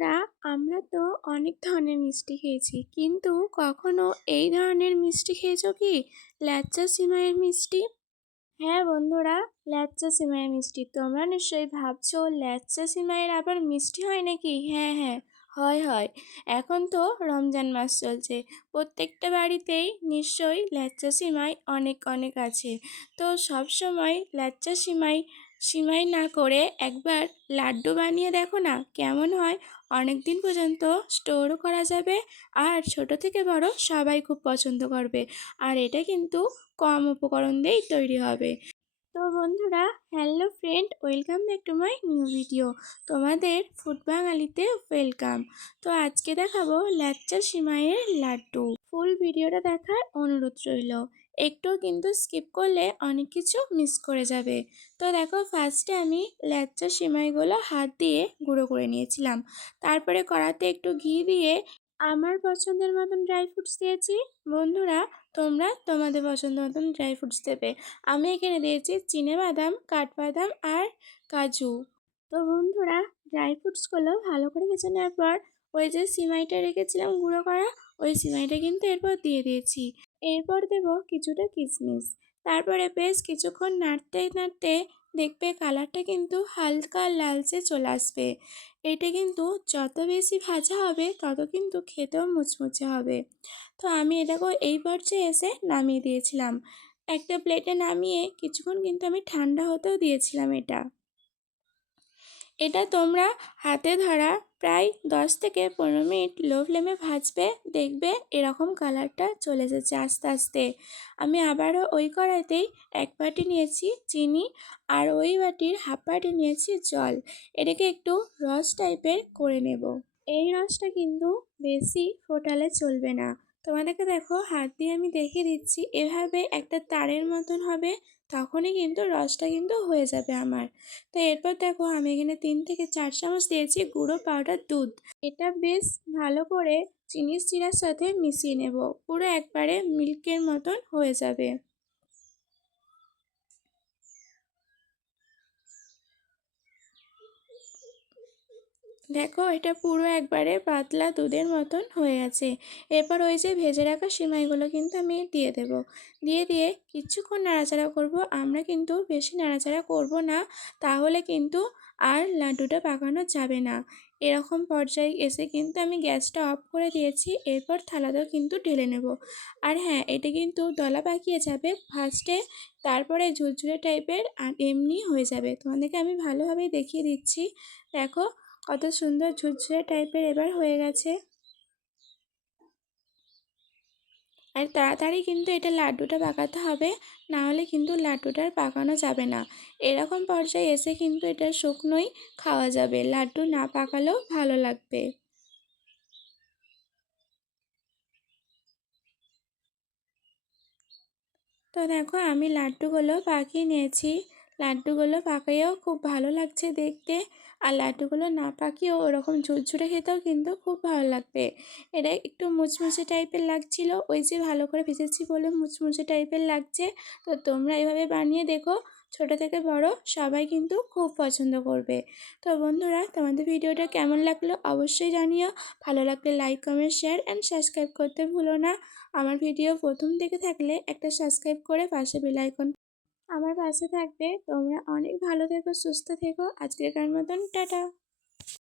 বন্ধুরা, আমরা তো অনেক ধরনের মিষ্টি খেয়েছি, কিন্তু কখনো এই ধরনের মিষ্টি খেয়েছো কি? ল্যাচ্চা সিমাইয়ের মিষ্টি। হ্যাঁ বন্ধুরা, ল্যাচ্চা সিমাইয়ের মিষ্টি। তোমরা নিশ্চয়ই ভাবছো ল্যাচ্চা সিমাইয়ের আবার মিষ্টি হয় নাকি? হ্যাঁ হ্যাঁ, হয় হয়। এখন তো রমজান মাস চলছে, প্রত্যেকটা বাড়িতেই নিশ্চয়ই ল্যাচ্চা সিমাই অনেক অনেক আছে। তো সব সময় ল্যাচ্চা সিমাই সিমাই না করে একবার লাড্ডু বানিয়ে দেখো না কেমন হয়। অনেক দিন পর্যন্ত স্টোরও করা যাবে, আর ছোট থেকে বড় সবাই খুব পছন্দ করবে। আর এটা কিন্তু কম উপকরণ দিয়েই তৈরি হবে। তো বন্ধুরা, hello friend, welcome back to my new video. তোমাদের ফুড বাঙালিতে ওয়েলকাম। তো আজকে দেখাবো ল্যাচ্চা সিমাইয়ের লাড্ডু। ফুল ভিডিওটা দেখার অনুরোধ রইল, একটু কিন্তু স্কিপ করলে অনেক কিছু মিস করে যাবে। তো দেখো, ফার্স্টে আমি ল্যাচ্চা সিমাইগুলো হাত দিয়ে গুঁড়ো করে নিয়েছিলাম। তারপরে কড়াতে একটু ঘি দিয়ে আমার পছন্দের মতন ড্রাই ফ্রুটস দিয়েছি। বন্ধুরা, তোমরা তোমাদের পছন্দ মতন ড্রাই ফ্রুটস দেবে। আমি এখানে দিয়েছি চিনেবাদাম, কাঠবাদাম আর কাজু। তো বন্ধুরা, ড্রাই ফ্রুটসগুলো ভালো করে ভেজে নেওয়ার পর ওই যে সিমাইটা রেখেছিলাম গুঁড়ো করা, ওই সিমাইটা কিন্তু এরপর দিয়ে দিয়েছি। এরপর দেব কিছুটা কিশমিশ। তারপরে বেশ কিছুক্ষণ নাড়তে নাড়তে দেখবে কালারটা কিন্তু হালকা লালচে চলে আসবে। এটা কিন্তু যত বেশি ভাজা হবে তত কিন্তু খেতেও মুচমুচে হবে। তো আমি এটাকে এই পর্যায়ে এসে নামিয়ে দিয়েছিলাম। একটা প্লেটে নামিয়ে কিছুক্ষণ কিন্তু আমি ঠান্ডা হতেও দিয়েছিলাম এটা। এটা তোমরা হাতে ধরা প্রায় 10 থেকে 15 মিনিট লো ফ্লেমে ভাজবে, দেখবে এরকম কালারটা চলে এসেছে আস্তে আস্তে। আমি আবারও ওই কড়াইতেই 1 বাটি নিয়েছি চিনি, আর ওই বাটির হাফ বাটি নিয়েছি জল। এটাকে একটু রস টাইপের করে নেব। এই রসটা কিন্তু বেশি ফোটালে চলবে না। তোমাদেরকে দেখো, হাত দিয়ে আমি দেখিয়ে দিচ্ছি, এভাবে একটা তারের মতন হবে, তখনই কিন্তু রসটা কিন্তু হয়ে যাবে আমার। তো এরপর দেখো, আমি এখানে 3 থেকে 4 চামচ দিয়েছি গুঁড়ো পাউডার দুধ। এটা বেশ ভালো করে চিনির শিরার সাথে মিশিয়ে নেব, পুরো একবারে মিল্কের মতন হয়ে যাবে। দেখো, এটা পুরো একবারে পাতলা দুধের মতন হয়ে গেছে। এরপর ওই যে ভেজে রাখা সিমাইগুলো কিন্তু আমি দিয়ে দেব। দিয়ে কিছুক্ষণ নাড়াচাড়া করব। আমরা কিন্তু বেশি নাড়াচাড়া করব না, তাহলে কিন্তু আর লাড্ডুটা পাকানো যাবে না। এরকম পর্যায়ে এসে কিন্তু আমি গ্যাসটা অফ করে দিয়েছি। এরপর থালাতেও কিন্তু ঢেলে নেব। আর হ্যাঁ, এটা কিন্তু দলা পাকিয়ে যাবে ফার্স্টে, তারপরে ঝুরঝুরে টাইপের আর এমনি হয়ে যাবে। তোমাদেরকে আমি ভালোভাবেই দেখিয়ে দিচ্ছি। দেখো কত সুন্দর ঝুরঝুরে টাইপের এবার হয়ে গেছে। আর তাড়াতাড়ি কিন্তু এটা লাড্ডুটা পাকাতে হবে, না হলে কিন্তু লাড্ডুটা আর পাকানো যাবে না। এরকম পর্যায়ে এসে কিন্তু এটা শুকনোই খাওয়া যাবে, লাড্ডু না পাকালেও ভালো লাগবে। তো দেখো, আমি লাড্ডুগুলো পাকিয়ে নিয়েছি। লাড্ডুগুলো পাকাইয়েও খুব ভালো লাগছে দেখতে, আর লাড্ডুগুলো না পাকিয়েও ওরকম ঝুরঝুরে খেতেও কিন্তু খুব ভালো লাগবে। এটা একটু মুচমুচে টাইপের লাগছিল, ওই যে ভালো করে ভেজেছি বলে মুচমুচে টাইপের লাগছে। তো তোমরা এইভাবে বানিয়ে দেখো, ছোট থেকে বড় সবাই কিন্তু খুব পছন্দ করবে। তো বন্ধুরা, তোমাদের ভিডিওটা কেমন লাগলো অবশ্যই জানিও। ভালো লাগলে like, comment, share and subscribe করতে ভুলো না। আমার ভিডিও প্রথম দেখে থাকলে একটা সাবস্ক্রাইব করে পাশে বেল আইকন আমার পাশে থাকবে। তোমরা অনেক ভালো থেকো, সুস্থ থেকো। আজকের মতন টাটা।